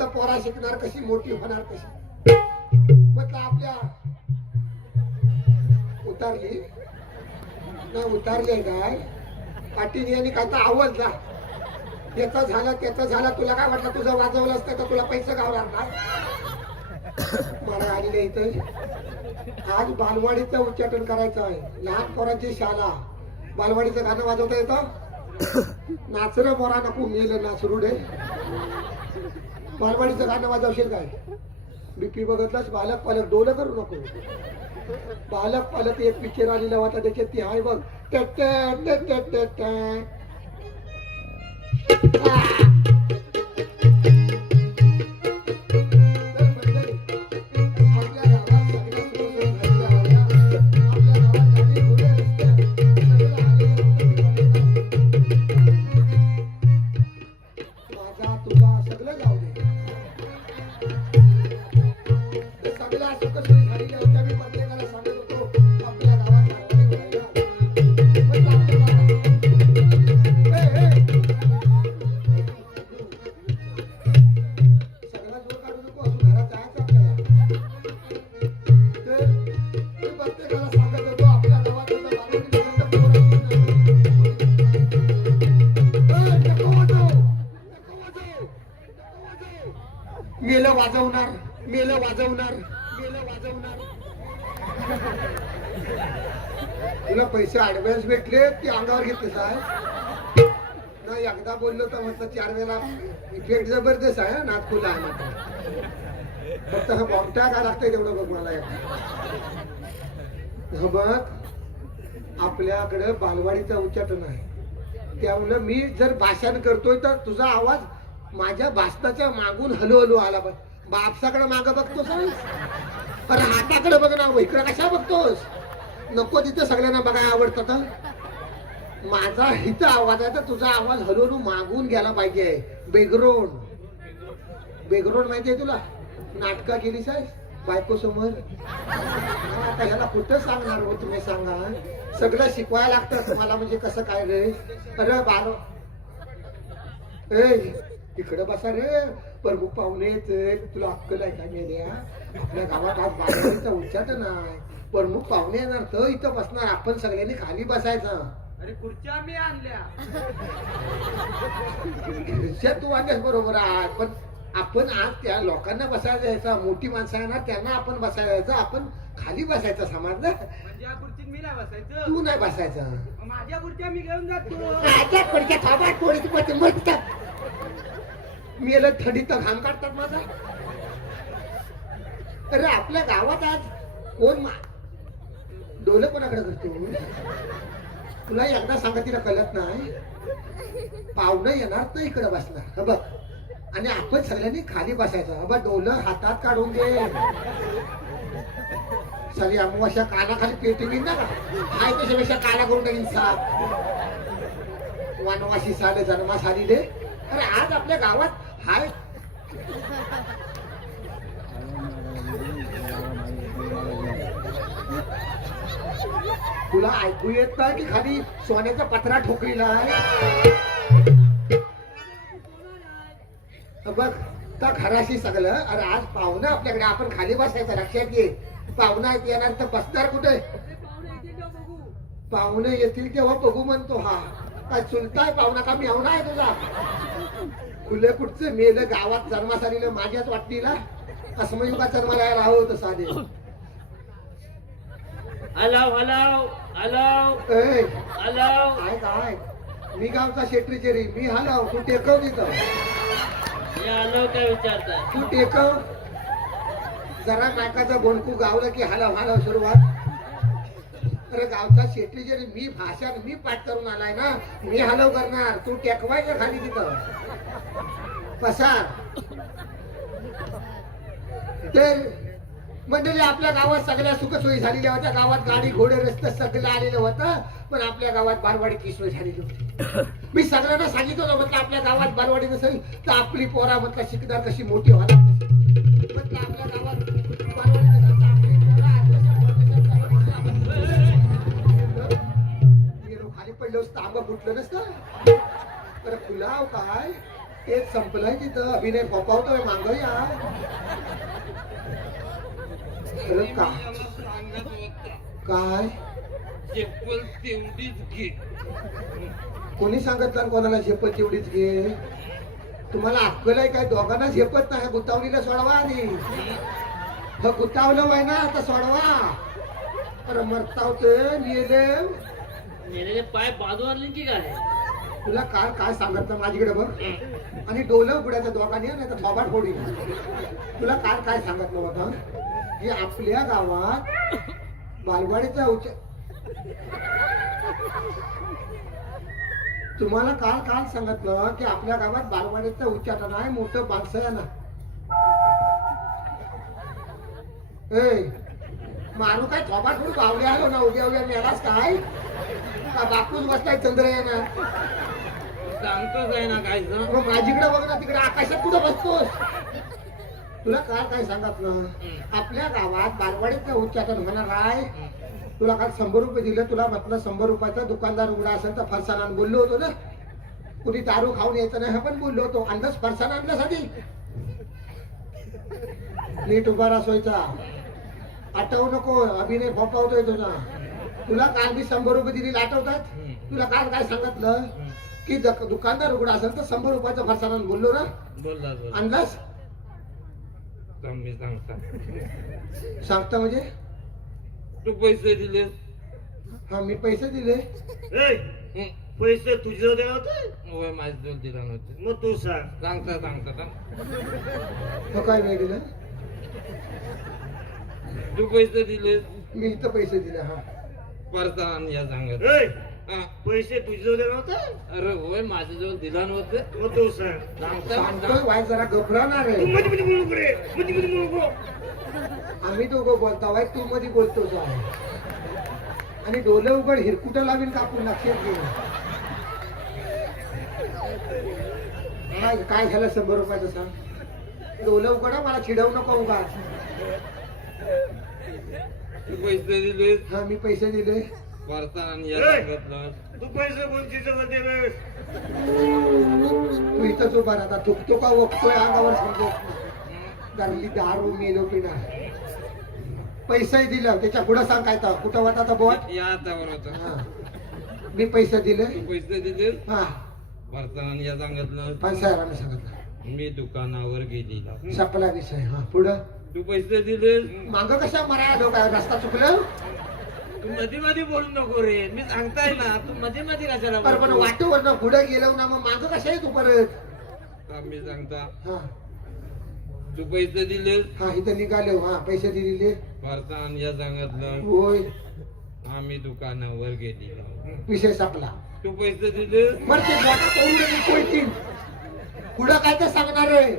म्हटलं पोरा शिकणार कशी, मोठी होणार कशी. म्हटलं आपल्या उतारली नाही, उतारली काय पाटील यांनी काय तर आवाज जा, त्याचा झाला त्याचा झाला. तुला काय वाटलं तुझं वाजवलं असतं तर तुला पैसे गावणार काय. मला आलेले इथं आज बालवाडीचं उच्चाटन करायचं आहे. लहान पोरांची शाळा, बालवाडीचं गाणं वाजवता येतं. नाचणं पोरा नको मेलं नाचरुडे. बालवाडीचं गाणं वाजवशील काय. बीपी बघतलाच बालक पालक डोलं करू नको. बालक पालक एक पिक्चर आलेला होता त्याच्यात ती आहे बघ. मेलं वाजवणार, मेलं वाजवणार, मेलं वाजवणार. तुला पैसे ऍडव्हान्स भेटले की अंगावर घेतले साहेब. नाही एकदा बोललो तर म्हटलं 4 वेळा इफेक्ट जबरदस्त आहे. नागपूरला आहे फक्त हा बॉम्बटा काय लागतंय तेवढं बघ मला. बघ आपल्याकडे बालवाडीचं उच्चाटन आहे, त्यामुळे मी जर भाषण करतोय तर तुझा आवाज माझ्या भाषणाच्या मागून हलू हलू आला. पण बापसाकडे मागं बघतोस अरे हाताकडे बघ ना, इकडे कशा बघतोस. नको तिथं सगळ्यांना बघायला आवडतं. माझा हित आवाज आहे तर तुझा आवाज हलवून मागून गेला पाहिजे. बेगरोड, बेगरोड माहितीये तुला. नाटका केली साहेब बायको समोर. आता ह्याला कुठं सांगणार हो तुम्ही सांगा. सगळं शिकवायला लागतं तुम्हाला. म्हणजे कसं काय रे. अरे बारो इकडे बसा रे. प्रमुख पाहुणे तुला अक्कल आहे का मेल्या. आपल्या गावात आज बालवाडीचा उच्चाटन आहे. प्रमुख पाहुणे येणार तर इथं बसणार. आपण सगळ्यांनी खाली बसायचं. अरे खुर्च्या मी आणल्या. खुर्च्या तू आणल्यास बरोबर आहे, पण आपण आज त्या लोकांना बसायला जायचं. मोठी माणसं येणार त्यांना आपण बसायला जायचं. आपण खाली बसायचं. समजलं. म्हणजे या खुर्चीत मी नाही बसायचं. तू नाही बसायचं. माझ्या खुर्च्या मी घेऊन जातो. माझ्या खुर्च्या थांबा थोडी मस्त. मी याला थंडीत घाम काढतात माझा. अरे आपल्या गावात आज कोण डोलं कोणाकडे करतो. तुला एकदा सांगा तिला कळत नाही. पाहुणं येणार तर इकडे बसणार बघ, आणि आपण सगळ्यांनी खाली बसायचं. बघ डोलं हातात काढून दे. सगळी अमावस्या कानाखाली पेटी घेईन ना का. हाय त्याच्यापेक्षा काना करून टाकीन साप. वनवासी साले जन्मास आलेले. अरे आज आपल्या गावात हाय. तुला ऐकू येत नाही की खाली सोन्याचा पत्रा ठोकलेला आहे. बघ त्या घराशी सगळं. अरे आज पाहुणं आपल्याकडे, आपण खाली बसायचं. लक्षात घे. पाहुणा येणार तर बसणार कुठे. पाहुणे येतील तेव्हा बघू म्हणतो. हा काय चुलताय पाहुणा का मेवणा आहे तुझा. खुले कुठचं मेलं गावात जन्मास आलेलं माझ्याच वाटणीला. अस्मयुगा जन्माला राहू होतं साधे. हलाव हलाव हलाव हलाव. काय काय मी गावचा शेट्रीचे रे. मी हलाव तू टेकव तिथं. हलाव काय विचारता. तू टेकव जरा. नाकाचा बोंडकू गावलं की हलाव हलाव सुरुवात. अरे गावचा शेट्रीचे रे. मी भाषा मी पाठ करून आलाय ना. मी हलव करणार. तू टेकवायचं खाली तिथं. पसार. तर मंडळी आपल्या गावात सगळ्या सुखसोयी झालेल्या होत्या. गावात गाडी घोडे रस्ते सगळं आलेलं होतं. पण आपल्या गावात बालवाडीची सोय झालेली होती. मी सगळ्यांना सांगितलं होतं म्हटलं आपल्या गावात बालवाडी नसेल तर आपली पोरा म्हटलं शिकणार कशी, मोठी व्हायला म्हटलं. आपल्या गावात बालवाडी नसेल तर आपली पोरा खाली पडलं असतं. आंबा फुटलं नसतं. तर फुलाव काय तेच संपलंय तिथं अभिनय फोपावतोय मागं या खरंच का याला सांगत होता काय चप्पल तेवढीच घे. कोणी सांगितलं कोणाला झेपत तेवढीच घे तुम्हाला अक्कल आहे काय दोघांना झेपत नाही गुतावलीला सोडवा आधी गुतावलं वय ना आता सोडवा अरे मरतावतोय मेले मेलेले पाय बाजू आणले की काय तुला काय काय सांगत ना माझीकडे बघ आणि डोलं उघड्याचं दोघांनी नाही तर थोबाड फोडी तुला काय काय सांगत नव्हतं की आपल्या गावात बालवाडीचा तुम्हाला काल काल सांगितलं की आपल्या गावात बालवाडीचा उच्चाटन आहे मोठं माणसं आहे ना ए मारू काय थोबा थोडी बावले आलो ना उद्या उद्या मेलास काय का बापूच बसलाय चंद्रयाना सांगतोच आहे ना काय मग माझीकडे बघ ना तिकडे आकाशात कुठं बसतोस तुला काय काय सांगितलं आपल्या गावात बालवाडीचं उच्चाटन होणार आहे तुला काल 100 रुपये दिले तुला म्हटलं 100 रुपयाचा दुकानदार उघडा असेल तर फरसाण आण बोललो होतो ना कुणी दारू खाऊन यायचं नाही हे पण बोललो होतो अंदाज फरसाण आणण्यासाठी नीट उभा राहायचा आठवू नको अभिनय फोपावतोय तुझा तुला काल मी 100 रुपये दिली आठवतात तुला काल काय सांगितलं की दुकानदार उघडा असेल तर 100 रुपयाचा फरसाण आण बोललो ना बोलला अंदाज मी सांगता सांगता म्हणजे तू पैसे दिले हा मी पैसे दिले पैसे तुझे दे होते होय माझे दिला नव्हते मग तू सांग सांगता सांगता मग काय नाही दिलं तू पैसे दिले मी इथं पैसे दिले हा परसान या सांगत पैसे तुझे दे नव्हते अरे होय माझ्या जवळ दिला नव्हते मग तू सांग सांगतोय वाय जरा घबरावणार आहे आम्ही दोघं बोलता वाय तू मध्ये बोलतो आणि डोलं उघड हिरकुट लावीन का आपण लक्षात घेऊ काय झालं 100 रुपयाचं सांग डोलं उघडा मला चिडवू नको उगा तू पैसे दिले हा मी पैसे दिले परसान या सांगितलं तू पैसे कोणची जवळ दिले तू इथंच उभा राहता थुकतो का ओकतोय अंगावर समजतो दारली दारू मेलो पिणार पैसे दिलं त्याच्या पुढे सांग काय तर कुठं वाटा बोट या आतावर होता हा मी पैसे दिले तू पैसे दिले हा परसान या सांगितलं 5000 सांगितलं मी दुकानावर गेलेला सपला विषय हा पुढं तू पैसे दिले माग कशा मरा आलो काय रस्ता चुकलं तू मध्ये मध्ये बोलू नको रे मी सांगताय ना तू मध्ये मध्ये कशाला बरं पण वाटेवर ना पुढे गेलो ना मग माग कशा आहे तू परत मी सांगता हा तू पैसे दिले हा इथं निघालो हा पैसे दिले परसान या सांगितलं होय आम्ही दुकानावर गेलेलो विषय संपला तू पैसे दिले मग ते मोठा तोडून पुढं काय ते सांगणार आहे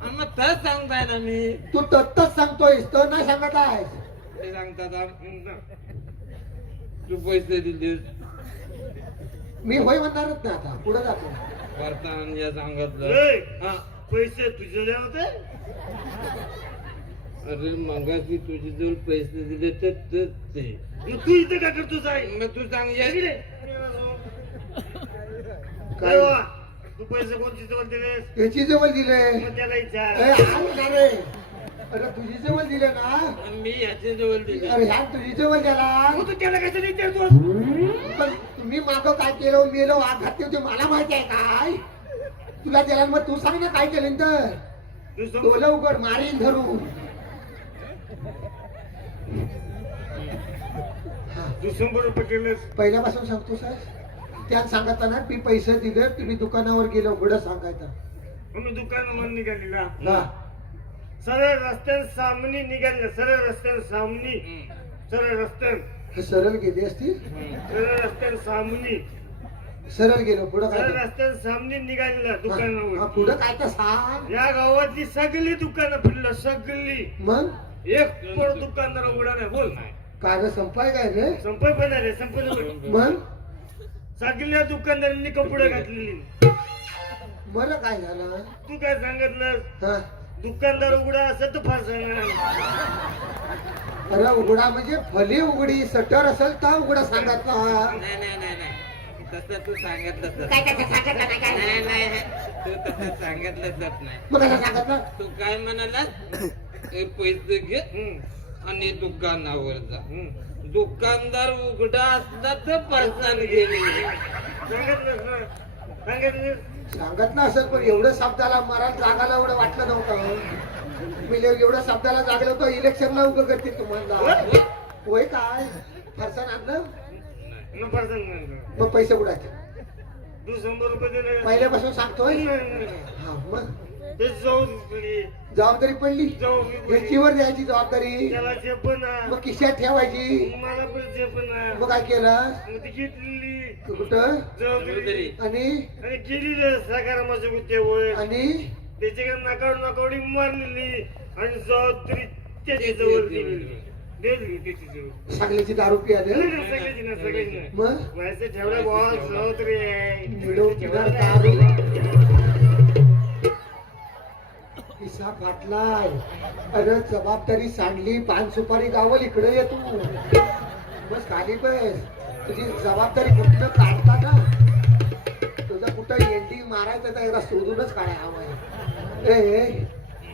आणि मग तर सांगताय ना मी तू तत्तच सांगतोयस तर नाही सांगत आहे ते सांगतात तू पैसे दिले मी होय म्हणणारच ना आता पुढे जातो परसान या सांगितलं हा पैसे तुझे होते अरे मगाशी तुझे जवळ पैसे दिले तर ते तू इथे काय करतो सांग मग तू सांग या काय तू पैसे कोणची जवळ दिले याची जवळ दिले मग त्याला विचार अरे तुझी जवळ दिले ना मी याच्या जवळ दिले अरे ह्या तुझी जवळ द्याला तू त्याला कसं विचारतो पण तुम्ही माग काय केलं मेलो आग घातली होती मला माहिती आहे काय तुला त्याला मग तू सांग ना काय केलं तर डोलं उघड मारीन धरून तू 100 रुपये केले पहिल्यापासून सांगतो सर त्यात सांगताना मी पैसे दिले तुम्ही दुकानावर गेलो पुढं सांगायचं मी दुकानावर निघालेला हा सरळ रस्त्यान सामनी निघाले सरळ रस्त्यान सामनी सरळ रस्त्यान सरळ गेली असती सरळ रस्त्यान सामनी सरळ गेलो पुढं काय सरळ रस्त्यान सामनी निघालेला हा, दुकानावर पुढं काय तर सांग या गावातली सगळी दुकानं फिरलं सगळी मग एक पण दुकानदार उघडा नाही बोल नाही काय संपाय काय रे संपय पण आहे संपय मग सगळ्या दुकानदारांनी कपडे घातलेली बरं काय झालं तू काय सांगितलं हा दुकानदार उघडा असेल तर फार सांगणार अरे उघडा म्हणजे फली उघडी सटर असेल तर उघडा सांगत नाही नाही नाही नाही तसं तू सांगितलं काय काय सांगत नाही काय नाही नाही तू तसं सांगितलं जात नाही मग कसं सांगत ना तू काय म्हणाला पैसे घे आणि दुकानावर जा दुकानदार उघडा असला तर परसान गेले सांगत ना असेल पण एवढं शब्दाला मराल जागाला एवढं वाटलं नव्हतं हो. मी एवढं शब्दाला जागलं होतं इलेक्शनला उभं करतील तुम्हाला होय काय फरसान आणलं मग पैसे कुठाचे तू 100 रुपये दिले पहिल्यापासून सांगतोय हा मग ते जाऊ जबाबदारी पडली जाऊ ह्याचीवर द्यायची जबाबदारी त्याला जे पण मग खिशात ठेवायची मला पण जे पण मग काय केलं मग ती घेतलेली कुठं जबाबदारी आणि आणि गेली सकारामाच्या गुत्तेवर आणि त्याच्याकडे नाकावडी मारलेली आणि जबाबदारी त्याच्या जवळ दिली त्याची जवळ सांगलीची दारू पियाले सगळ्याची ना सगळ्याची ना मग माहिती ठेवलं बॉस जबाबदारी आहे मिळवून दिणार दारू किस्सा फाटलाय अरे जबाबदारी सांडली पान सुपारी गावल इकडे ये तू बस खाली बस तुझी जबाबदारी कुठलं काढता ना तुझं कुठं एंडिंग मारायचं तर एकदा शोधूनच काढाय हवं ए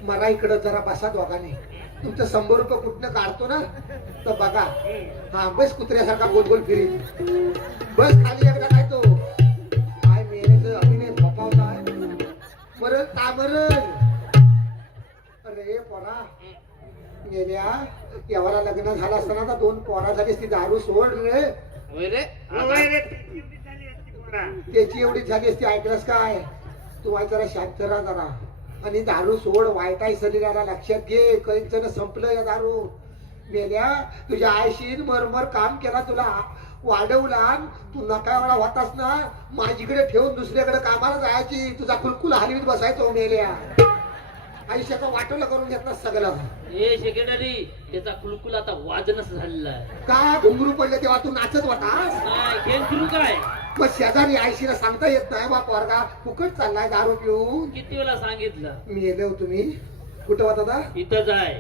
मरा इकडं जरा बसा दोघांनी तुमचं 100 रुपये कुठनं काढतो ना तर बघा हा बस कुत्र्यासारखा गोल गोल फिरी बस खाली एकदा काय तो काय मेरेचं अभिनय फोपावताय मरण का मरण अरे पोरा गेल्या एवढा लग्न झालं असताना तर 2 पोरा झालीस ती दारू सोड रे होय रे त्याची एवढी झाली असती ऐकलंस काय तू वाय जरा शांत राहा जरा आणि दारू सोड वाईटाय शरीराला लक्षात घे कैंचन संपलं या दारू गेल्या तुझ्या आईशीन मरमर काम केला तुला वाढवला तू नकावळा होतास ना माझीकडे ठेवून दुसऱ्याकडे कामाला जायची तुझा कुलकुल हलवीत बसायचो मेल्या आयुष्याचं वाटोला करून घेतला सगळं ए सेक्रेटरी त्याचा कुलकुल आता वादनच झालेला आहे का घुंगरू पडले तेव्हा तू नाचत होतास काय गेम सुरू काय मग शेजारी आईशीला सांगता येत नाही बा पोरगा फुकट चाललाय दारू पिऊन किती वेळा सांगितलं मी गेलो तुम्ही कुठं होता आता इथंच आहे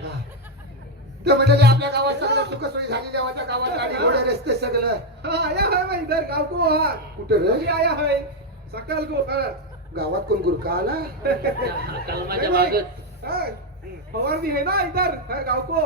ते म्हणजे आपल्या गावात सगळं सुखसोयी झालेल्या होत्या गावात गाडी घोडे रस्ते सगळं आया है मैं इधर गांव को हाँ कुठं रे आया है सकल को गावात कोण गुरखा आला कलमाच्या बागत फवारनी है ना इधर है गांव को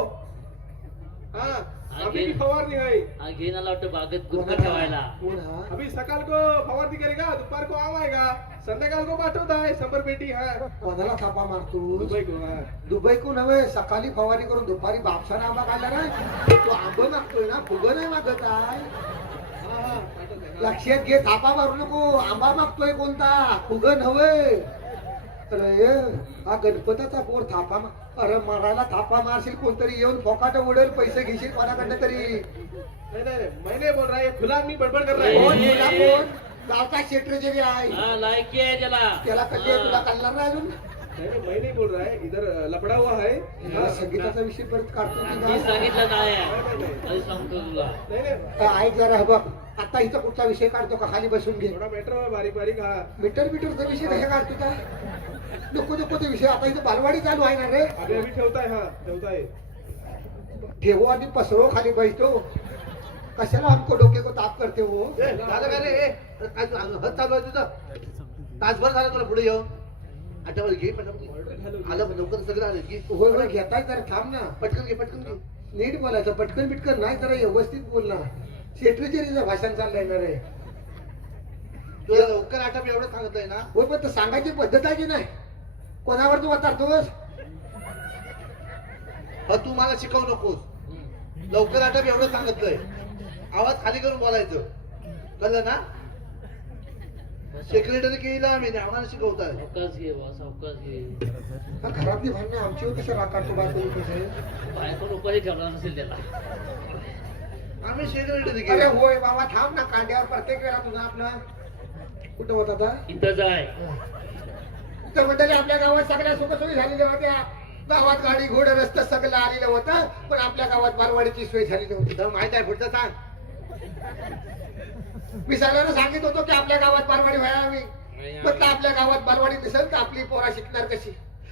हाँ अभी की फवारनी है हा घेण्याला वाटतं बागत गुरखा ठेवायला कोण हा अभी सकाल को फवारनी करेगा दोपहर को आम आएगा संध्याकाळ को पाठवता है 100 पेटी है कोणाला थापा मारतो दुबई को हाँ दुबई को नव्हे सकाळी फवारी करून दुपारी बापसाने आंबा काढला ना तो आंब मागतोय ना फुगं नाही मागत आहे हाँ हाँ पाठवता है. लक्षात घे थापा मारू नको आंबा मागतोय कोणता फुगं नव्हे अरे हा गणपताचा पोर थापा अरे मारायला थापा मारशील कोणतरी येऊन फोकाट उडेल पैसे घेशील कोणाकडनं तरी नहीं नहीं मैं नहीं बोल रहा है खुला आदमी बड़बड़ कर रहा है कोण तुला कोण गावचा शेट्रेजरी आहे हा लायकी आहे त्याला त्याला कल्ले तुला कळणार नाही अजून नहीं नहीं मैं नहीं बोल रहा है इधर लपड़ा हुआ है मला संगीताचा विषय परत काढतो की मी नाही? सांगितलं नाही नहीं नहीं आधी सांगतो तुला नहीं नहीं ऐक जरा बघ आता इथं कुठचा विषय काढतो का खाली बसून घे थोड़ा मैटर है बारीक बारीक हाँ मीटरचा विषय कशा काढतो का नको नको ते विषय आता इथं बालवाडी चालू आहे ना रे अभी अभी ठेवता है हाँ ठेवता है ठेवो आणि पसरो खाली बैठो कशाला हमको डोके को ताप करते हो झालं का रे काय हद चालू आहे तुझं तासभर झालं तुला पुढे येऊ आठवलं घे पटकन आलं पण लवकर सगळं आलं की होय होय घेताय तर थांब ना पटकन घे पटकन घे नीट बोलायचं पटकन बिटकन नाही जरा व्यवस्थित बोल ना सेक्रेटरीचं भाषण चाललंय ना रे तुला लवकर आठवण एवढं सांगितलंय ना होय पण सांगायची पद्धत आहे की नाही कोणावर तू वातारतोस तू मला शिकवू नकोस लवकर आठवण एवढं सांगितलंय आवाज खाली करून बोलायचं कळलं ना सेक्रेटरी केला आम्ही आम्हाला शिकवताय सावकाश घे बा सावकाश घे हा घरातली भांडणं आमची कसं राखातो बायको कसं बायको रुपारी ठेवला नसेल त्याला आम्ही सेक्रेटरी अरे केलं होय बाबा थांब ना कांद्यावर प्रत्येक वेळा तुझा आपला कुठं होता आता इथंच आहे तर मंडळी आपल्या गावात सगळ्या सुखसोयी झालेल्या होत्या गावात गाडी घोडे रस्ते सगळं आलेलं होतं पण आपल्या गावात बालवाडीची सोय झालेली होती तुला माहित आहे पुढचं सांग मी सगळ्यांना सांगित होतो की आपल्या गावात बालवाडी व्हावी म्हटलं आपल्या गावात बालवाडी दिसेल तर आपली पोरा शिकणार कशी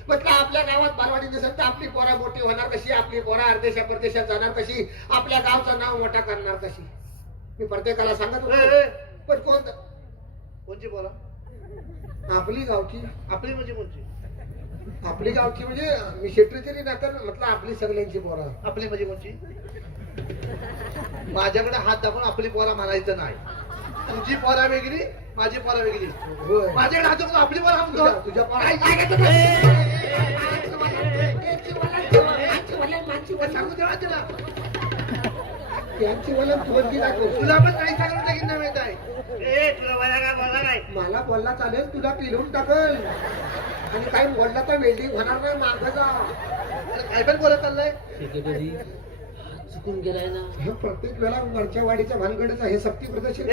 म्हटलं आपल्या गावात बालवाडी दिसेल तर आपली पोरा मोठी होणार कशी आपली पोरा परदेशात परदेशात जाणार कशी आपल्या गावचं नाव मोठा करणार कशी मी प्रत्येकाला सांगत होतो पण कोण कोणची पोरं? आपली गावची. आपली म्हणजे कोणची? आपली गावची म्हणजे मी सेक्रेटरी नात्यानं म्हटलं आपली सगळ्यांची पोरं. आपली म्हणजे कोणची? माझ्याकडे हात दाखवून आपली पोरा म्हणायचं नाही. तुझी पोरा वेगळी, माझी पोरा वेगळी. होय. माझ्याकडे हात दाखवून आपली पोरा म्हणतो. तुझ्या पोरा सांगू दे ना तिला. त्यांची मला तुझी दाखव. तुला पण काही सांगून टाकीन ना माहित आहे. तुला मला काय बोलला नाही. मला बोलला चालेल तुला पिलून टाकल आणि काही बोलला तर वेल्डिंग होणार नाही मागचा. अरे काय पण बोलत चाललंय. सेक्रेटरी चुकून गेलाय ना. हे प्रत्येक वेळा वरच्या वाडीच्या भानगडीचं हे सक्ती प्रदर्शन.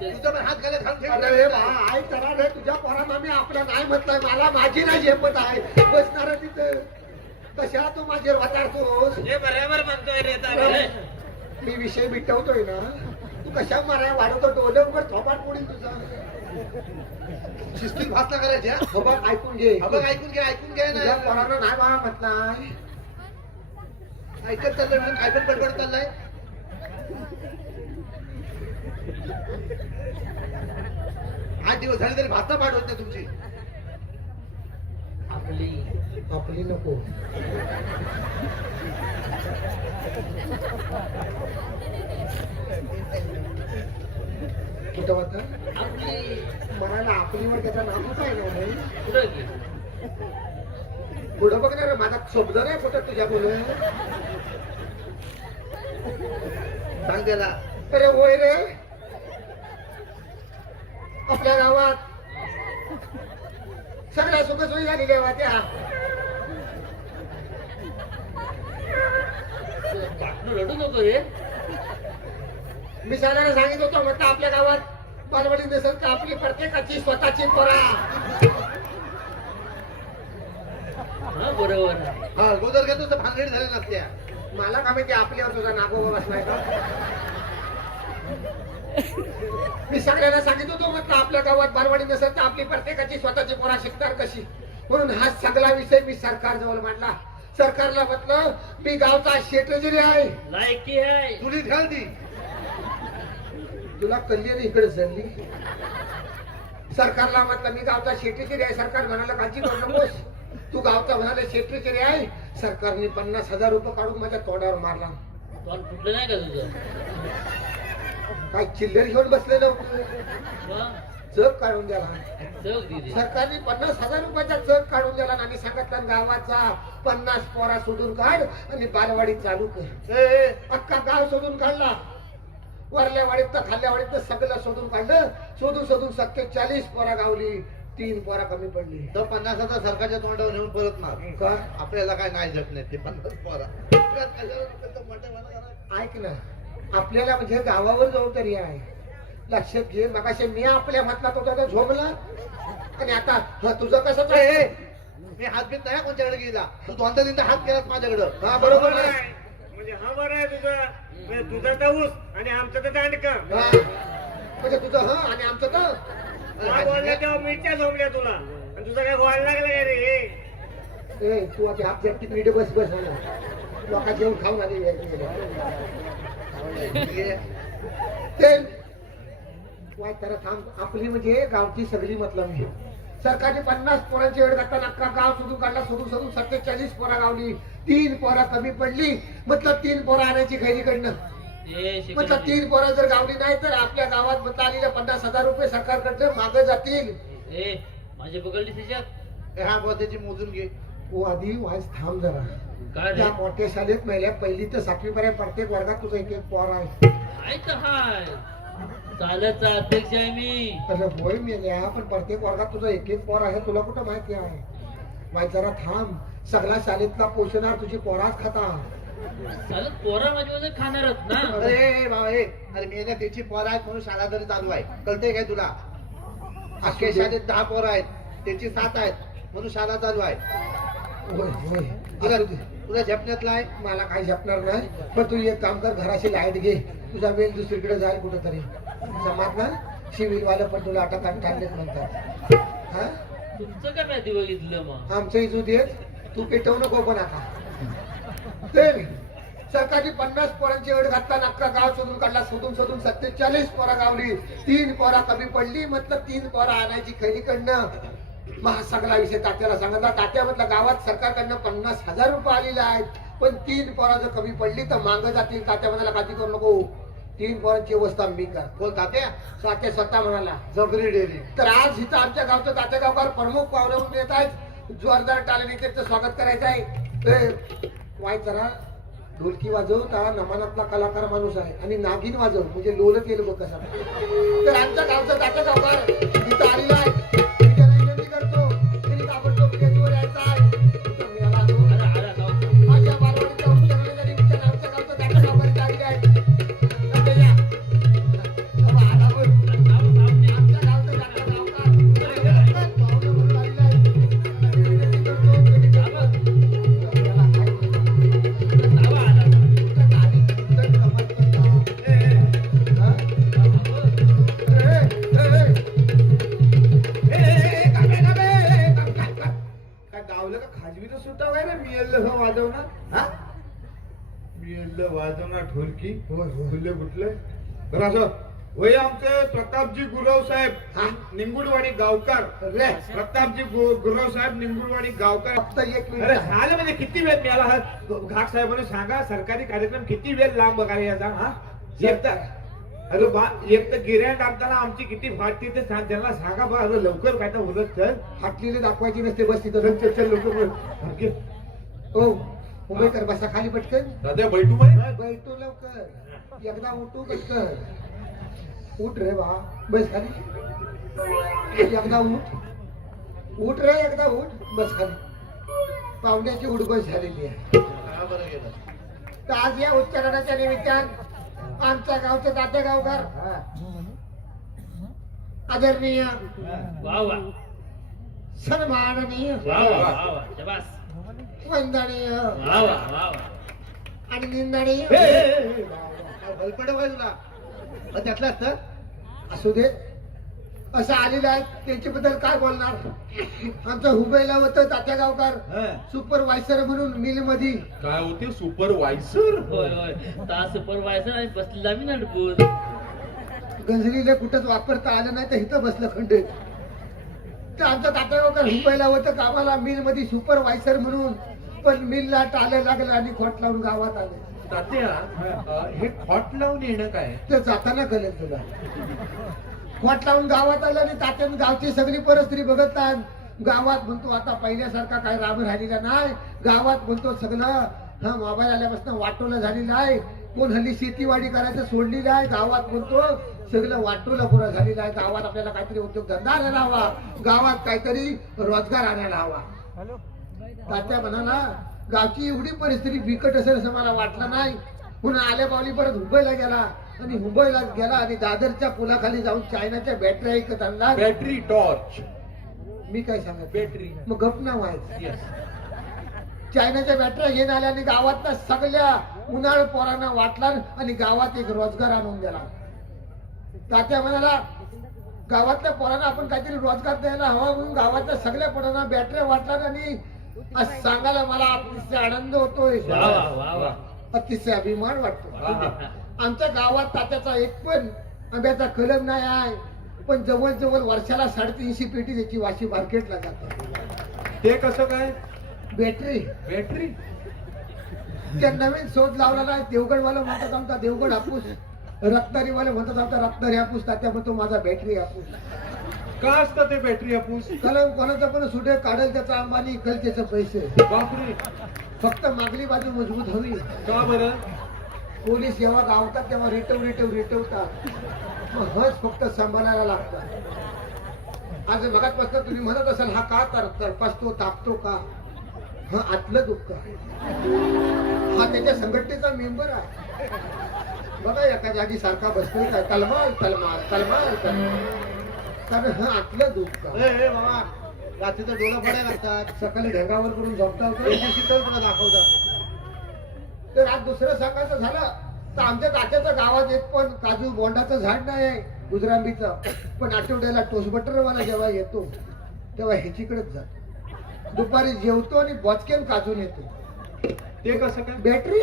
तुझं पण हात घालत थांब अरे हे बा, ऐक जरा रे, तुझ्या पोरांना मी आपलं नाही म्हटलंय. मला माझी नाही झेपत आहे बसणार तिथं. कशा तू माझे वाटारतोस. हे बरोबर म्हणतोय रे तारे. मी विषय मिटवतोय ना. तू कशा मारा वाढवतो डोलंवर थोपाट पोडील तुझा. शिस्तीत भासना करायची हा? हो बघ ऐकून घे. हा बघ, ऐकून घे तुझ्या ना. पोरांना नाही बा म्हटलाय. ऐकत चाललंय म्हणून काय पण बडबड चाललाय. आठ दिवस झाले तरी भाषा पाठ होत नाही तुमची. आपली नको. कुठं होता म्हणायला आपलीवर त्याचा नाव काय नाही. पुढं बघणार माझा शब्द नाही कुठं तुझ्या बोलून. सांग त्याला. अरे होय रे, आपल्या गावात सगळ्या सुखसोयी झालेल्या होत्या. रडू नको रे. मी सगळ्यांना सांगित होतो म्हटलं आपल्या गावात बालवाडी नसेल तर आपली प्रत्येकाची स्वतःची पोरा. हा बरोबर. हा गोदर घेतो तर भानगडी झाल्या नसत्या. मला का माहिती आपल्यावर तुझा नागोबा बसलाय का. मी सगळ्यांना सांगित होतो म्हटलं आपल्या गावात बालवाडी नसेल तर आपली प्रत्येकाची स्वतःची पोरा शिकणार कशी. म्हणून हा सगळा विषय मी सरकार जवळ मांडला. सरकारला म्हटलं मी गावचा सेक्रेटरी आहे. लायकी आहे. तुली घाल ती. तुला कल्याण इकडे झाली. सरकारला म्हटलं मी गावचा सेक्रेटरी आहे. सरकार म्हणाला काळजी करू नकोस, तू गावचा म्हणाले सेक्रेटरी आहे. सरकारने 50,000 रुपये काढून माझ्या तोंडावर मारला. तोंड फुटलं नाही का तुझं? काय चिल्लर घेऊन बसले नव्हते. मग चक काढून द्याला. चौक दिली. सरकारने 50,000 रुपयाचा चक काढून दिला आणि सांगितलं गावाचा 50 पोरा सोडून काढ आणि बालवाडी चालू कर. अख्खा गाव सोडून काढला. वरल्या वाडीत तर खाल्ल्या वाडीत तर सगळं शोधून काढलं. शोधून 40 पोरा गावली. 3 पोरा कमी पडली. तर 50,000 सरकारच्या तोंडावर नेऊन परत मार. का आपल्याला काय नाही जप नाही ते 50 पोरा. ऐक ना, आपल्याला म्हणजे गावावर जबाबदारी आहे. लक्षात घे. मगाशी मी आपल्या म्हटला तो त्याचा झोमला आणि आता तुझं कसं ए, मी हात बीत नाही कोणच्याकडे गेला. तू 2-3 हात केलास माझ्याकडं. हा बरोबर आहे. म्हणजे हा बरं आहे तुझं. म्हणजे तुझा तर ऊस आणि आमचं तर दांडक. हा. म्हणजे तुझं हा आणि आमचं तर बोलल्या तेव्हा मिरच्या झोमल्या तुला आणि तुझं काय गोळा लागलं काय रे. ए तू आता आपल्या मीडिया बस लोका जेवण खाऊन आली. ते वाय तर थांब. आपली म्हणजे गावची सगळी मतलब मी. सरकारने 50 पोरांची वेळ घातला. अख्खा गाव सोडून काढला. सोडून 47 पोरा गावली. 3 पोरा कमी पडली. मतलब 3 पोरा आणायची खैरीकडनं. मतलब 3 पोरा जर गावली नाही तर आपल्या गावात मत आलेल्या 50,000 रुपये सरकारकडे मागे जातील. माझे पकडली त्याच्यात. हा त्याची मोजून घे. तू आधी वाज थांब जरा. काय रे? त्या मोठ्या शाळेत महिल्या 1ली ते 7वी पर्यंत प्रत्येक वर्गात तुझा एक पोर आहे. आहे तर हाय. चालतचा अध्यक्ष आहे मी. अरे होय मेल्या, पण प्रत्येक वर्गात तुझा एक पोर आहे. तुला कुठं माहिती आहे. वाय जरा थांब. सगळ्या शाळेतला पोषणार तुझी पोराच खाता. चालत पोरा माझ्या खाणारच ना. अरे बाबा अरे मेल्या त्याची पोरं आहेत म्हणून शाळा तरी चालू आहे. कळतंय काय तुला? अख्ख्या शाळेत 10 पोरं आहेत. त्याची 7 आहेत म्हणून शाळा चालू आहे. होय होय. तुला झेपण्यातला आहे. मला काही झपणार नाही. पण तू एक काम कर, घराची लाईट घे. तुझा वेळ दुसरीकडे जाईल कुठंतरी. जमात ना सिव्हिल वाले पण तुला अटक आणले म्हणतात. हा तुमचं काय माहिती बघितलं मग. आमच्या इजू देत तू पेटवू नको पण आता. तर सरकारने 50 पोरांची वेळ घातला, अख्खा गाव शोधून काढला, शोधून 47 पोरा गावली, 3 पोरा कमी पडली, म्हटलं 3 पोरा आणायची खैलीकडनं. मग सगळा विषय तात्याला सांगितला. तात्या म्हटलं गावात सरकारकडनं 50,000 रुपये आलेले आहेत, पण 3 पोरा जर कमी पडली तर मागं जातील. तात्या म्हणाला काळजी करू नको, 3 पोरांची व्यवस्था मी कर. बोल तात्या. तात्या स्वतः म्हणाला जबरी डेअरी. तर आज इथं आमच्या गावचं तात्या गावकार प्रमुख पाहुणे म्हणून येत आहेत. जोरदार टाळ्यांनी त्यांचं स्वागत करायचं आहे. वाय जरा ढोलकी वाजवता नमानातला कलाकार माणूस आहे आणि नागिन वाजव म्हणजे लोल केलं बघ कसा. तर आमच्या गावचं तात्या गावकार इथं आलेला आहे. मी त्याला विनंती करतो त्यांनी ताबडतोब स्टेजवर यायचं आहे. तर मी आला आलो. माझ्या बालवाडीच्या उच्चारणाच्या निमित्तानं आमच्या गावचं तात्या गावकार इथं आलेले आहेत. तात्या या. बाबा, आला बघ. आमच्या गावचं तात्या गावकार पाहुणे म्हणून आलेले आहेत. मी विनंती करतो त्यांनी ताबडतोब याला काय गावलं का खाजवीचं सुद्धा काय रे मी वाजवणार. हा मी वाजवणार ढोलकी खुल्ले कुठले तर असं वय आमचे प्रतापजी गुरव साहेब निंगुडवाडी गावकार. रे प्रतापजी गुरव साहेब निंगुडवाडी गावकार. फक्त एक अरे मिनिट झालं म्हणजे किती वेळ मिळाला हा घाट साहेबांनी सांगा सरकारी कार्यक्रम किती वेळ लांब बघायला याचा. हा एक तर अरे बा एक तर गिऱ्हाईक आणताना आमची किती फाटती ते त्यांना सांगा बा अरे लवकर काय तर उलट चल फाटलेली दाखवायची नसते. बस तिथं चल चल चल लवकर हो मुंबईकर बसा खाली पटकन. दादा बैठू बाई बैठो लवकर. एकदा उठू पटकन. उठ रे बा बस खाली. एकदा उठ रे एकदा उठ बस खाली. पाहुण्याची उडबस झालेली आहे. हा बरं गेलं. तर आज या उच्चारणाच्या निमित्तान आमच्या गावचं तात्या गावकर आदरणीय वा वा सन्माननीय वा वा वा वा शबास वंदनीय वा वा वा वा आणि निंदनीय बलपड काय तुला त्यातलं असतं. असू दे. असं आलेलं आहे त्यांच्याबद्दल काय बोलणार. आमचं हुबईला होतं तात्या गावकर सुपरवायझर म्हणून मिल मध्ये. काय होते सुपरवायझर. होय होय ता सुपरवायझर आणि बसलेला मी नडकून गंजलीला कुठंच वापरता आलं नाही तर इथं बसलं खंडीत. तर आमचं तात्या गावकर हुबईला होतं कामाला मिल मध्ये सुपरवायझर म्हणून. पण मिलला टाळं लागलं आणि खोट लावून गावात आले. तात्या हे खॉट लावून येणं काय. तर जाताना कळेल तुला. खोट लावून गावात आलं आणि तात्यानं गावची सगळी परिस्थिती बघत नाही. गावात म्हणतो आता पहिल्यासारखा काय राब राहिलेला नाही. गावात म्हणतो सगळं हा मोबाईल आल्यापासून वाटोलं झालेलं आहे. कोण हल्ली शेतीवाडी करायचं सोडलेलं आहे. गावात म्हणतो सगळं वाटोलं पुरं झालेलं आहे. गावात आपल्याला काहीतरी उद्योगधंदा आणायला हवा. गावात काहीतरी रोजगार आणायला हवा. तात्या म्हणाला गावची एवढी परिस्थिती बिकट असेल असं मला वाटलं नाही. पुन्हा आल्या पावली परत मुंबईला गेला आणि मुंबईला गेला आणि दादरच्या पुलाखाली जाऊन चायनाच्या बॅटऱ्या ऐकत आणला. Battery torch. मी काय सांगत बॅटरी. मग गप ना व्हायचं. चायनाच्या बॅटऱ्या घेऊन आल्या आणि गावातल्या सगळ्या उन्हाळ पोरांना वाटला आणि गावात एक रोजगार आणून दिला. तात्या म्हणाला गावातल्या पोरांना आपण काहीतरी रोजगार द्यायला हवा म्हणून गावातल्या सगळ्या पोरांना बॅटऱ्या वाटला आणि आज सांगायला मला अतिशय आनंद होतोय. वा वा वा वा अतिशय अभिमान वाटतो. आमच्या गावात तात्याचा एक पण आंब्याचा कलम नाही आहे. पण जवळजवळ वर्षाला 350 पेटी त्याची वाशी मार्केटला जातात. ते कसं काय. Battery battery. त्या नवीन शोध लावला नाही. देवगडवाला म्हणतात आमचा देवगड हापूस. रत्नारीवाले म्हणतात आमचा रत्नारी हापूस. तात्या म्हणतो माझा बॅटरी हापूस. का असतं ते बॅटरी हापूस. कलम कोणाचा पण सुटे काढेल त्याचा अंबानी इकल त्याचे पैसे. बापरे. फक्त मागली बाजू मजबूत हवी. का बरं. पोलीस जेव्हा गावतात तेव्हा रिटवतात. मग हज फक्त सांभाळायला लागतात. आज मगातपासून तुम्ही म्हणत असाल हा का तरपासतो तापतो का. हा आतलं दुःख आहे. हा त्याच्या संघटनेचा मेंबर आहे. बघा एका जागी सारखा बसतोय काय तलमाल तलमाल तलमाल तलमाल. कारण हा आतलं दुःख आहे. बाबा रात्रीचं डोळा पडायला लागतात. सकाळी ढगावर करून झोपता होतं. शीतलपणा दाखवतात. तर आज दुसरं सांगायचं झालं तर आमच्या तात्याच्या गावात एक पण काजू बोंडाचं झाड नाही आहे गुजरांबीचं. पण आठवड्याला टोसबटरवाला जेव्हा येतो तेव्हा ह्याचीकडेच जातो. दुपारी जेवतो आणि बॉचकेन काजून येतो. ते कसं काय बॅटरी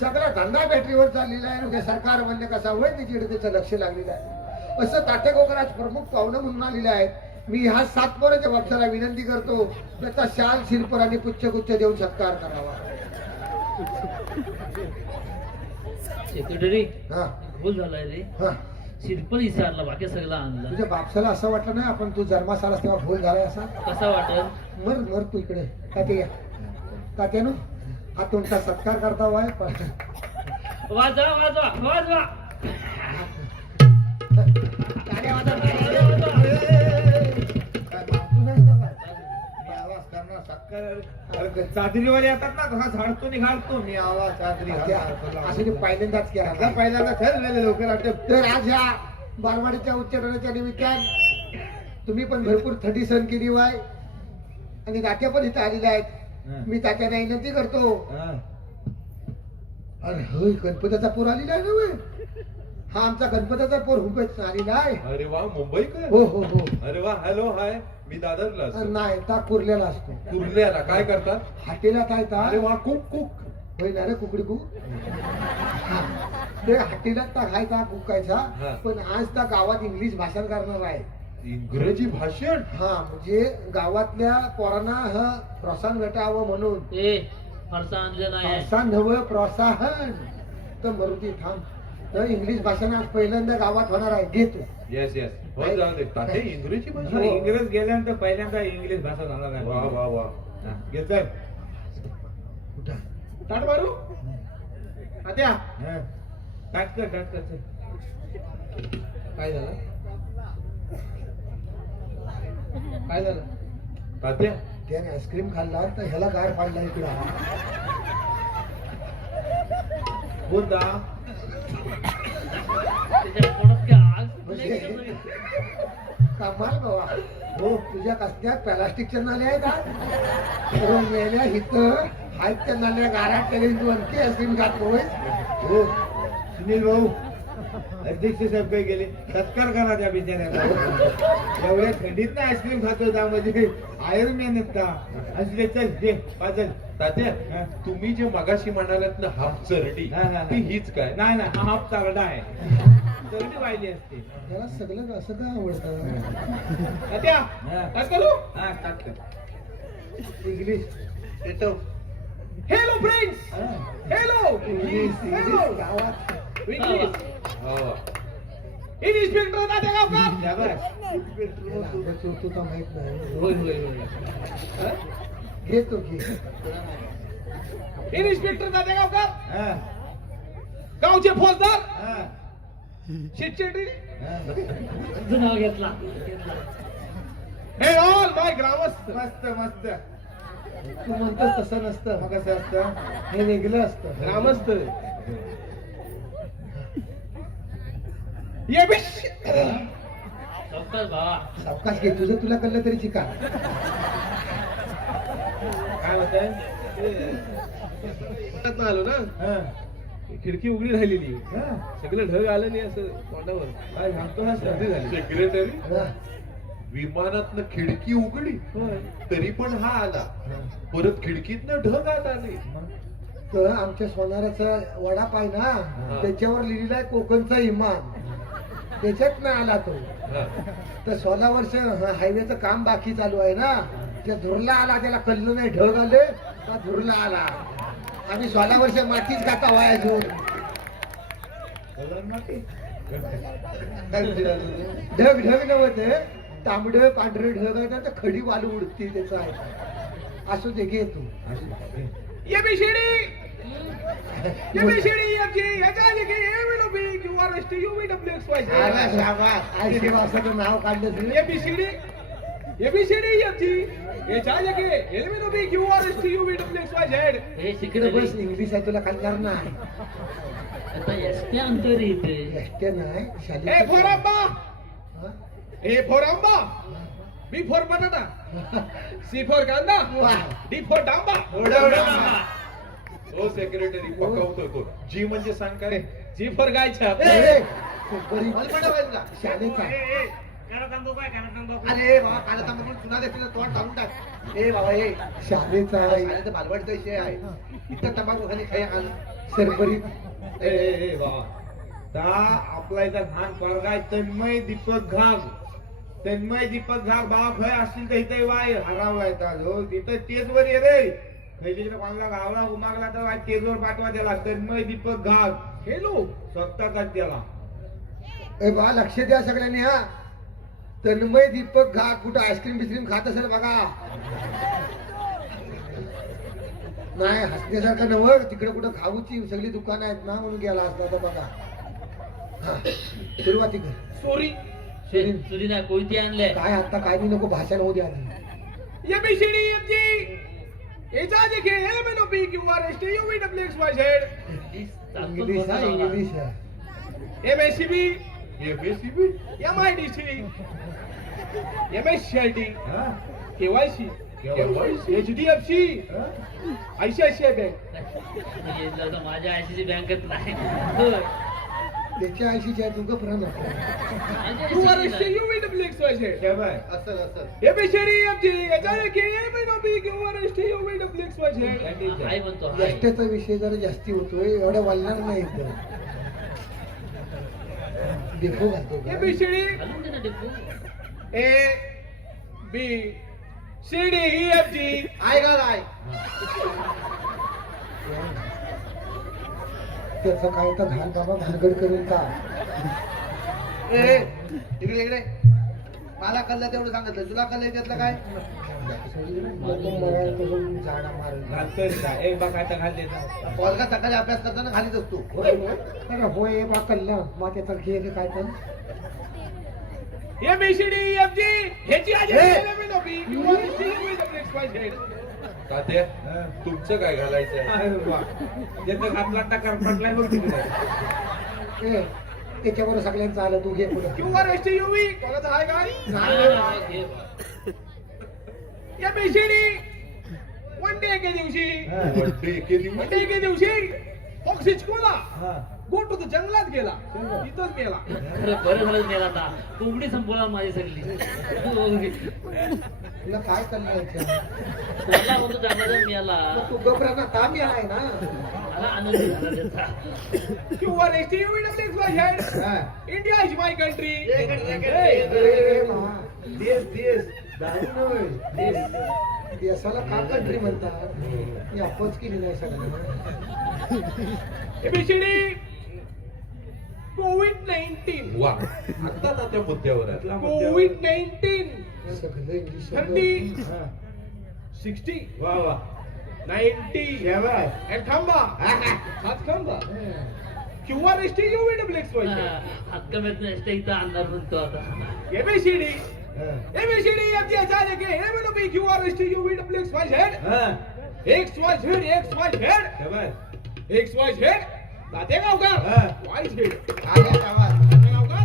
सगळा धंदा बॅटरीवर चाललेला आहे. म्हणजे सरकार म्हणजे कसा होय तिकडे त्याचं लक्ष लागलेलं आहे. असं तात्या कोकराज प्रमुख पाहुणं म्हणून आलेले आहेत. मी ह्या 7 पोराच्या बापसाला विनंती करतो त्याचा शाल शिरपर आणि पुच्छगुच्छ देऊन सत्कार करावा. सेक्रेटरी हा भूल झालाय रे. हा शिरपल विसरला बाकी सगळं आणलं. तुझ्या बापसाला असं वाटलं नाही आपण तू जन्मास आलास तेव्हा भूल झालाय असा. कसा वाटेल? मर मर तू इकडे तात्या तात्यानो हा तुमचा सत्कार करता वाय वाजवा वाजवा वाजवा. चादरीवाले येतात ना हा झाडतो निघालतो मी आवाज चादरी असे पहिल्यांदाच केला पहिल्यांदा ठरलेले लवकर आटप. तर आज ह्या बालवाडीच्या उच्चाटनाच्या निमित्तान तुम्ही पण भरपूर थंडी सहन केली वाय आणि तात्या पण इथे आलेले आहेत. मी तात्याला विनंती करतो. अरे होय गणपतीचा पूर आलेला आहे ना होय. हा आमचा गणपतीचा पूर हुबेच आलेला आहे. अरे वा मुंबईकर. हो हो हो अरे वा हॅलो हाय मी दादरला असतो. नाही ता कुर्ल्याला असतो. कुर्ल्याला काय करतात? हाटेला काय ता अरे वा कुक कुक. होय ना रे कुकडी कुक. ते हाटेला ता खायचा कुकायचा हा. पण आज त्या गावात इंग्लिश भाषण करणार आहे. इंग्रजी भाषण. हा म्हणजे गावातल्या पोरांना हा प्रोत्साहन भेटावं म्हणून. ए फारसा आणलेला आहे. प्रोत्साहन नवं प्रोत्साहन तर मरुती थांब. तर इंग्लिश भाषण आज पहिल्यांदा गावात होणार आहे. घेतो येस येस हो जाऊ दे. ताते इंग्रजी भाषा. इंग्रज गेल्यानंतर पहिल्यांदा इंग्लिश भाषा झाला वा वा वा. घेतोय कुठं ताट मारू आत्या ताट कर काय झालं काय झालं तात्या त्याने आईस्क्रीम खाल्ला तर ह्याला गार पाडला इकडं. बोलता त्याच्या पोटात काय आग सुटली म्हणजे की नाही? कमाल बाबा. हो तुझ्या कसल्या प्लास्टिकच्या नाल्या आहेत का? मेल्या इथं आहेत त्या नाल्या गारात केली तू आणखी आईस्क्रीम खातोय. हो सुनील भाऊ अध्यक्ष साहेब काही गेले सत्कार करा त्या बिचाऱ्याला. एवढ्या थंडीत ना आईस्क्रीम खातो त्या म्हणजे आयर्नमॅन आहेत का असले. चल दे पाचल. तात्या हा. तुम्ही जे मगाशी म्हणालात ना हाफ चरडी हा, हा, हा. ती हीच काय? नाही ना हा हाफ चारडा आहे चरडी वाहिली असते. त्याला सगळं असं का आवडतं. आत्या काय करू हा ताट कर. इंग्लिश येतो. Hello friends hello English hello English गावात वा वा. इन्स्पेक्टर तात्या गावकर. त्याला अभ्यास होतो का माहित नाही. होय होय होय. घेतो घे. इन्स्पेक्टर तात्या गावकर गावचे फौजदार शेतचेटी तुझं नाव घेतला. हे ऑल माय ग्रामस्थ. मस्त मस्त. तू म्हणतोस तसं नसतं. मग कसं असतं हे वेगळं असतं. ग्रामस्थ ये बी सावकाश भावा. सावकाश घे. तुझं तुला कळलं तरी चिका. काय होतंय आलो ना खिडकी उघडी राहिलेली सगळं ढग आलं नाही असं तोंडावर काय सांगतो ना सर्दी झाली. सेक्रेटरी हा. विमानातनं खिडकी उघडी तरी पण हा आला. परत खिडकीतनं ढग आला नाही. तर आमच्या सोनाराचा वडाप आहे ना त्याच्यावर लिहिलेला आहे कोकणचा इमान. त्याच्यात नाही आला तो. हा. तर 16 वर्ष हायवेचं काम बाकी चालू आहे ना. त्या धुरला आला त्याला कळलं नाही ढग आले का धुरला आला. आम्ही 16 वर्ष मातीच खाता वाया अजून. ढग ढग नव्हते तांबड पांढरे ढग आहे ना तर खडी वालू उडती त्याचा आहे. असू दे घे तू. ये बी शिडी ये बी शिडी याच्या आधी की ए विल B Q R S T U V W X Y आला झेड. शाबास. आई शिवा असं नाव काढलं तुझं. ये बी शिडी ये बी शिडी याची याच्या आधी की ए विल B Q R S T U V W X Y Z. हे इकडे बस शिकले इंग्लिश आहे तुला कळणार नाही. आता एसटी अंतर इथे. एसट्या नाही ए शालेय. फॉर आंबा हा? ए फॉर आंबा बी फॉर बटाटा सी फॉर कांदा वा. डी फॉर डांबा. हो सेक्रेटरी पकवतो तो. जी म्हणजे सांग काय? जी फॉर गायच्या. ए, बरी शाळेचा. काला तांबू काय काला तांबू अरे बाबा काला तांबा म्हणून तुला देखील तोंड घालून टाक. ए बाबा ए शाळेचा आहे शाळेचं बालवाडीचा विषय आहे इथं तंबाखू खाली खाई आलं सरबरीत ए ए ए बाबा ता आपला इथं लहान पोरगा आहे, तन्मय दीपक घाग. तन्मय दीपक घाग बाप खय असतील तर इथे वाय हरावला येतात हो तिथं तेजवर ये रे खैलीकडे कोणाला गावला उमागला तर वाय तेजवर पाठवा त्याला. तन्मय दीपक घाग हे लोक स्वतःच त्याला. ए बा लक्ष द्या सगळ्यांनी हा. तन्मय दीपक घा कुठं आईस्क्रीम बिस्क्रीम खात असेल बघा. नाही हसण्यासारखं नव्ह, तिकडे कुठं खाऊची सगळी दुकानं आहेत ना म्हणून गेला असला तर बघा. हा सुरुवाती कर. सॉरी सुरी नाही कोणती आणले काय आता काय बी नको भाषण होऊ द्या आधी. ABCD FG HIJK LMNOP QRST UVWXYZ English हा इंग्लिश आहे. MSCB MSCB MIDC MSCIT KYC HDFC ICICI bank. माझ्या आयसीसी बँकेत नाही होय. त्याच्या आयशीची आहे तुझं प्रण माझ्या QRST ICC नाही. UVWXYZ असल असल ABCD FG HIJK LMNOP QRST UVWXYZ. आहे म्हणतो आहे. जास्तीचा विषय जरा जास्ती होतोय एवढ्या वालणार नाही इथं. डेपो घालतो का? ABCD घालून दे ना depot. A B C D E F G आहे का काय त्याचं काय तर घाल बाबा भानगड करून का. ए इकडे इकडे मला कळलं तेवढं सांगितलं तुला कळलं त्यातलं काय नको मळ्यात करून झाडा मारून. घालतोय का एक बघायचा घाल देता. पोरगा सकाळी अभ्यास करताना खालीच असतो अरे होय बा कल्ला मग त्याचं घे काय पण. ABCD EFG HIJK QRST तात्या तुमचं काय घालायचं आहे? ज्याचं घातला टकार पडलाय बघ तिकडे. ए, त्याच्यावर सगळ्यांचं आलं तू घे पुढे. QRST UV कोणाचं आहे काय नाही, घे. ABCD वन डे के दिवशी बर्थडे केली वन डे के दिवशी oxygen Cola go to the जंगलात गेला तिथंच गेला. खरं बरं झालं नेला आता कोंबडी संपवला माझी सगळी. तुला काय कल्ला कोणला म्हणतो जंगलात मिळाला. तू गबराना तामी आहे ना. मला आनंद झाला त्याचा. QRST UVWXYZ India is my country. ए, मा. देश देश दारू नव्हे. देशाला का कंट्री म्हणतात ही अप्पोच केली नाही सगळ्यांना. ABCD COVID-19 वा आता तात्या मुद्द्यावर आहे. COVID-19 सगळं इंग्लिश 30 60 वा वा 90 and खंबा हात खंबा QRST UVWXYZ हक्क मिळत नाही इथं अंधार म्हणतो आता. ABCD FG HIJK LMNOP QRST UVWXYZ XYZ दातेगावकर YZ दातेगावकर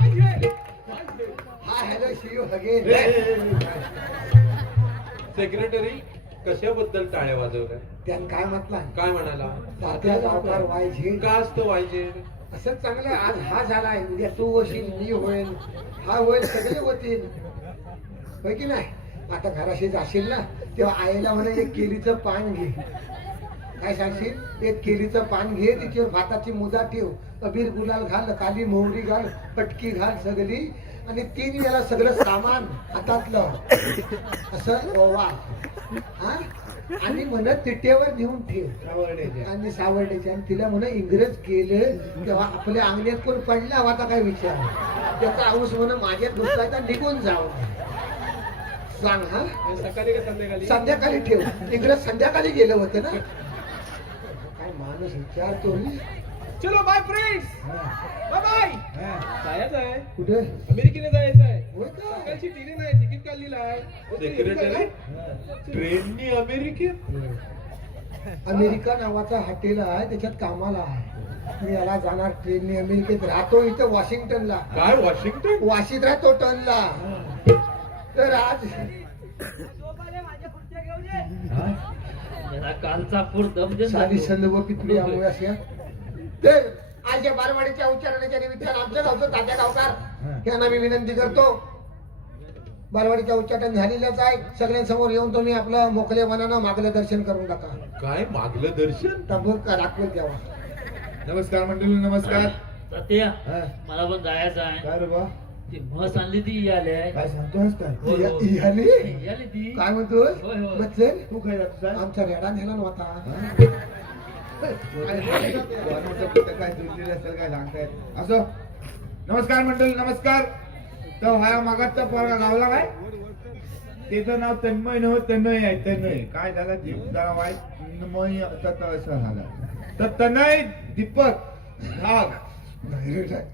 YZ हा हॅलो शिव हगे. सेक्रेटरी कशाबद्दल टाळ्या वाजवल्या? त्यानं काय म्हटलं काय म्हणाला? तात्या गावकार वायझे का असतं पाहिजे? असं चांगलं आज हा झालाय उद्या तू होशील मी होईल हा होईल सगळे होतील होय की नाही. आता घराशी जाशील ना तेव्हा आईला म्हणे एक केलीचं पान घे. काय सांगशील एक केलीचं पान घे तिच्यावर भाताची मुदा ठेव अबीर गुलाल घाल काली मोहरी घाल पटकी घाल सगळी आणि 3 वेळा सगळं सामान हातातलं असं ओवा हा आणि म्हणत तिट्यावर नेऊन ठेव आणि सावर्ड्याचे आणि तिला म्हण इंग्रज गेले तेव्हा आपल्या अंगण्यात कोण पडला होता काय विचार त्याचा आऊस म्हण माझ्यात घुसला निघून जाऊ सांग. हा सकाळी का संध्याकाळी संध्याकाळी ठेव. इंग्रज संध्याकाळी गेलं होतं ना. काय माणूस विचारतो रे. चलो बाय फ्रेंड्स बाय बाय जायचं आहे कुठे अमेरिकेला जायचं आहे. होय का? सकाळची ट्रेन आहे तिकीट काढलेलं आहे. सेक्रेटरी ट्रेननी अमेरिकेत? अमेरिका नावाचा हॉटेल आहे त्याच्यात कामाला आहे. मी याला जाणार ट्रेनने अमेरिकेत राहतो इथं वॉशिंग्टनला. काय वॉशिंग्टन? वाशीत राहतो टनला. तर आज जरा कालचा पूर दमदम सारी जातो. संदर्भ पितळी आमुळे असे तर आज या बालवाडीच्या उच्चारणाच्या निमित्तानं आमच्या गावचं तात्या गावकार यांना मी विनंती करतो बालवाडीचं उच्चाटन झालेलंच आहे. सगळ्यांसमोर येऊन तुम्ही आपलं मोकळे मनानं मागलं दर्शन करून टाका. काय मागलं दर्शन? तंबू राखून द्यावा. नमस्कार मंडळी, नमस्कार. तात्या हा, मला पण जायचं आहे. काय रे बा, ती म्हस आणली ती आले काय सांगतोस काय? हो, हो. ही आली? आली ती काय म्हणतोस? होय, होय. मग चल, तू काय जातो आमचा रेडा नेला नव्हता. काय दुसरी असेल काय सांगतायत असं. नमस्कार मंडळी, नमस्कार. तर व्हाया मागाचा पोरगा गावला काय, त्याचं नाव तन्मय नव्ह, तनय आहे. तनय काय झालं, जीव जरा वाईट मय असं झालं. तर तनय दीपक घाग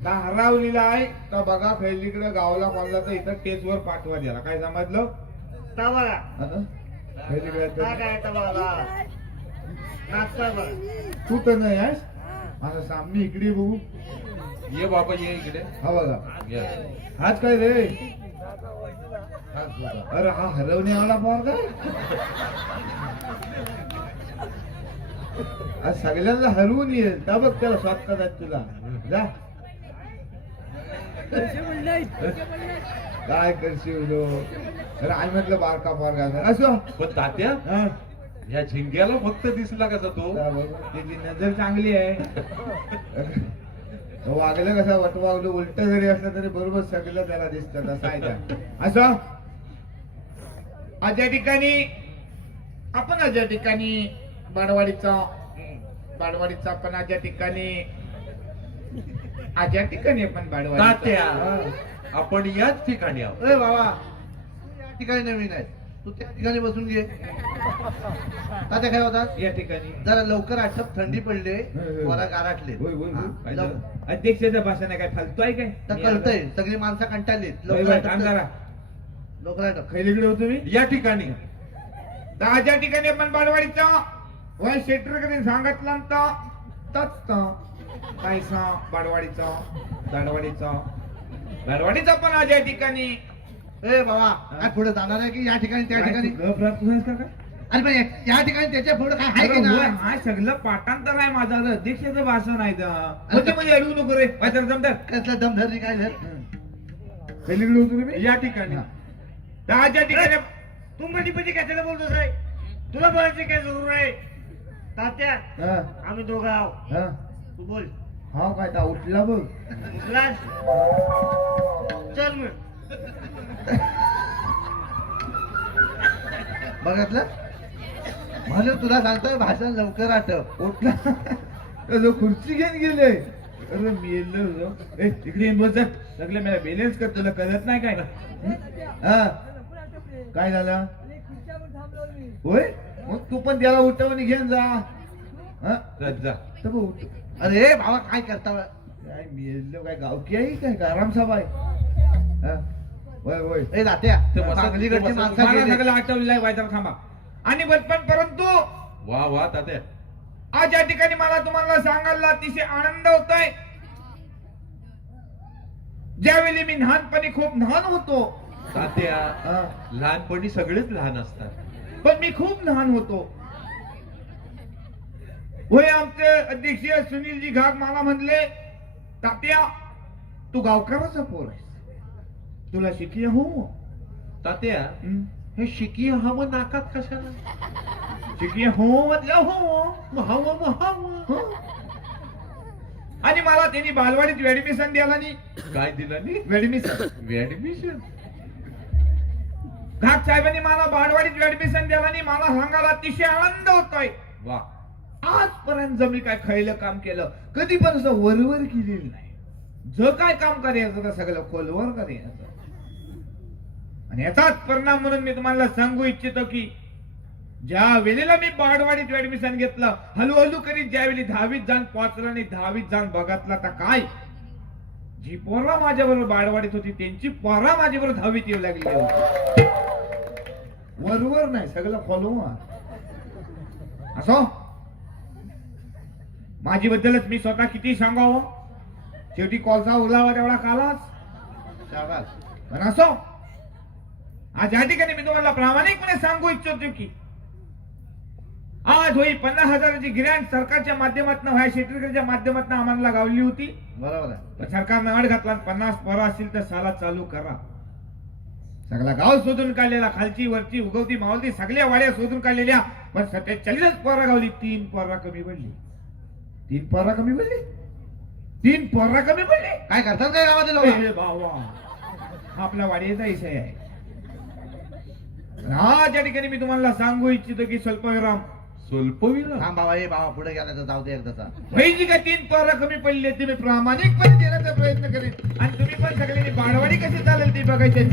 का हरावलेला आहे. तर बघा फैलीकडे गावला कोणला तर इथं टेस्टवर पाठवा द्याला. काय समजलं? तू तर नाही आहेस माझा सामने इकडे बघू. ये बाबा ये इकडे. हा बघा, या. हाच काय रे? अरे हा हरवण्यावाला पोर काय? आज सगळ्यांना हरवून येईल. त्या बघ त्याला स्वागत आहे तुला. जा काय करशील लो? अरे आई म्हटलं बारका पोरगा असो. पण तात्या हा, या झिंग्याला फक्त दिसला कसा तो? त्या बघ, त्याची नजर चांगली आहे. तो वागलं कसं वटवागलं उलट जरी असलं तरी बरोबर सगळं त्याला दिसतं. असं आहे त्या. असं आज या ठिकाणी आपण आज या ठिकाणी बाडवाडीचा आपण आज या ठिकाणी आपण तात्या बाडवाडी. आपण याच ठिकाणी आहोत. अरे बाबा, या ठिकाणी नवीन आहे, तू त्या ठिकाणी बसून घे. तात्या काय होता, या ठिकाणी जरा लवकर आठवत, थंडी पडले, होय. वरा गाराटले. होय, होय, होय. हा, लव- अध्यक्षाचं भाषण आहे काय फालतू आहे काय? तर कळतंय, सगळी माणसं कंटाळलीत. होय, लवकर होय, थांब जरा. आटप, लवकर आटप. खैलीकडे होतो मी. या ठिकाणी तर ज्या ठिकाणी आपण बाडवाडीचा वय शेटर कधी सांगितलं तच काय सा बाडवाडीचा बाडवाडीचा पण आज या ठिकाणी. ए बाबा, काय पुढे जाणार आहे की या ठिकाणी त्या ठिकाणी? अरे पण या ठिकाणी त्याच्या पुढे काय आहे की नाही? हा सगळं पाठांतर आहे माझं. अरे अध्यक्षाचं भाषण आहे मध्ये अडवू नको रे. वाचर जमदार. कसलं दम धरली काय धर? खैलीकडे होतो मी. या ठिकाणी तर आज या ठिकाणी तू गणपती कशाला बोलतोस रे? तुला बोलायची काय जरूर आहे? तात्या हा, आम्ही दोघं आहो. हा. तू बोल. हा काय ता उठला बघ. उठलास? चल मग. बघितलं, म्हणून तुला सांगतोय भाषण लवकर आठव. उठला जो खुर्ची घेऊन गेले. अरे मी येलो. ए तिकडे येऊन बस. सगळे मला बॅलेन्स कर, तुला कळत नाही काय? हा, काय झालं? होय, मग तू पण त्याला उठवून घेऊन जा. हा, जा. तर मग उठ. अरे बाबा काय करता? काय मी येलो, काय गावकी आहे काय गारामसाहेब आहे? हा, होय होय. ए तात्या, ते बसा- सांगलीकडची ते बसा- माणसं मला गेली. सगळं आठवलेलं आहे. वायदा थांबा. आणि बचपन परंतु वा वा तात्या. आज या ठिकाणी मला तुम्हाला सांगायला अतिशय आनंद होतोय. ज्यावेळी मी लहानपणी खूप लहान होतो. तात्या हा, लहानपणी सगळेच लहान असतात. पण मी खूप लहान होतो. होय, आमचे अध्यक्षीय सुनीलजी घाग मला म्हणले, तात्या तू गावकराचा पोर आहेस, तुला शिकी हो. तात्या हं? हे शिकी हवं नाकात कशाला? शिकी हो म्हटलं हो. हं? आणि मला त्यांनी बालवाडीत ऍडमिशन द्याला नाही. काय दिलं नी? Admission admission. घाट साहेबांनी मला बालवाडीत ऍडमिशन द्याला नाही. मला सांगायला अतिशय आनंद होतोय. वा. आजपर्यंत मी काय खैलं काम केलं कधी पण असं वरवर केलेलं नाही. जर काय काम करायचं तर सगळं खोलवर करायचं. आणि याचाच परिणाम म्हणून मी तुम्हाला सांगू इच्छितो की ज्या वेळेला मी बाडवाडीत ऍडमिशन घेतलं, हळूहळू करीत ज्यावेळी 10वीत जाऊन पोहोचलं आणि 10वीत जाऊन बघितलं तर काय, जी पोरा माझ्या बरोबर बाडवाडीत होती त्यांची पोरा माझ्या बरोबर 10वीत येऊ लागली होती. वरवर नाही, सगळं खोलवर. असो माझी बद्दलच मी स्वतः किती सांगावं, शेवटी कॉलचा उरलावा तेवढा कालाच. पण असो आज या ठिकाणी मी तुम्हाला प्रामाणिकपणे सांगू इच्छितो की आज होई 50,000ची ग्रँट सरकारच्या माध्यमातून व्हाय शेतकऱ्याच्या माध्यमातून आम्हाला गावली होती. बरोबर आहे. पण सरकारनं अड घातला 50 पोरं असतील तर साला चालू करा. सगळा गाव शोधून काढलेला, खालची वरची उगवती मावलती सगळ्या वाड्या शोधून काढलेल्या, पण 47 पोरा गावली, 3 पोरा कमी पडली. 3 पोरा कमी पडली, 3 पोरा कमी पडले. काय करतात काय गावातील लोक? ए बाबा, आपल्या वाडीचा विषय आहे. हा त्या ठिकाणी मी तुम्हाला सांगू इच्छितो की स्वल्पविराम स्वल्पविराम. थांब बाबा, हे बाबा पुढे गेला तर जाऊ दे एकदाचा. जी का 3 पोरा कमी पडली ते मी प्रामाणिकपणे देण्याचा प्रयत्न करेन, आणि तुम्ही पण सगळ्यांनी बाळवाडी कशी चालेल ती बघायची.